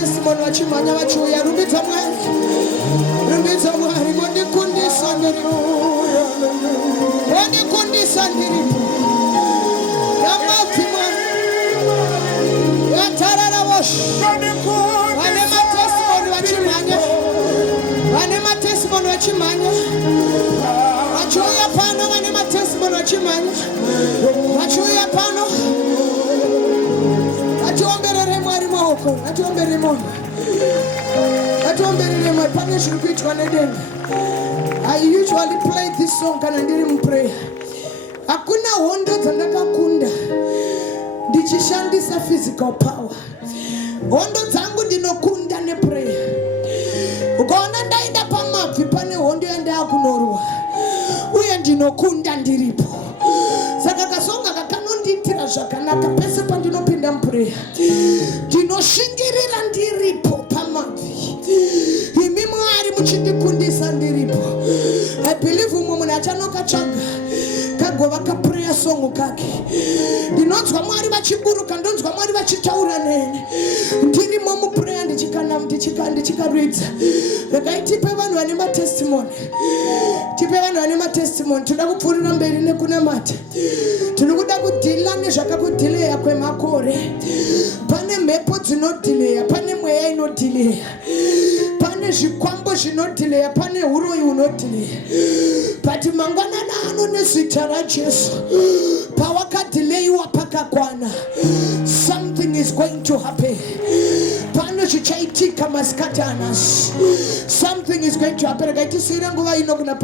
testimony vachimhanya vachiuya. Rumbidza Mwari, rumbidza Mwari. Mondikundisa ndiripo, mondikundisa ndiripo. Yamabvi Mwari, yatarara voshe. Vane matestimony vachimhanya, vane matestimony vachimhanya. Vachiuya pano vane matestimony vachimhanya, vachiuya pano. Atiomberere Mwari maoko, atiomberere Mwari, atiomberere Mwari. Pane zviri kuitwa nedenga. I usually play this song kana ndiri muprayer. Hakuna hondo dzandakakunda ndichishandisa physical power. Hondo dzangu ndinokunda neprayer. Ukaona ndaenda pamabvi pane hondo yandakunorwa, uye ndinokunda ndiripo. Saka kasonga kakanondiitira zvakanaka pese pandinopinda muprayer. Ndinoshingirira ndiripo pamabvi. Imi Mwari muchindikundisa ndiripo. I believe umwe munhu achanokatsvaga kagova kaprayer song kake. Ndinonzwa Mwari vachiburuka, ndonzwa Mwari vachitaura neni. Ndirimo muprayer ndichikaridza. Regai tipe vanhu vane matestimony. Tipe vanhu vane matestimony. Toda kupfuurira mberi nekunamata. Tiri kuda kudhila nezvakakudhileya kwemakore. Pane mhepo dzinodhileya, pane mweya inodhileya, pane zvikwambo zvinodhileya, pane uroyi unodhileya. But mangwanana ano nezita raJesu, pawakadhileyiwa pakakwana, something is going to happen. Pane zvichaitika masikati anasi. Something is going to happen. Regai tisiyire nguva ino kuna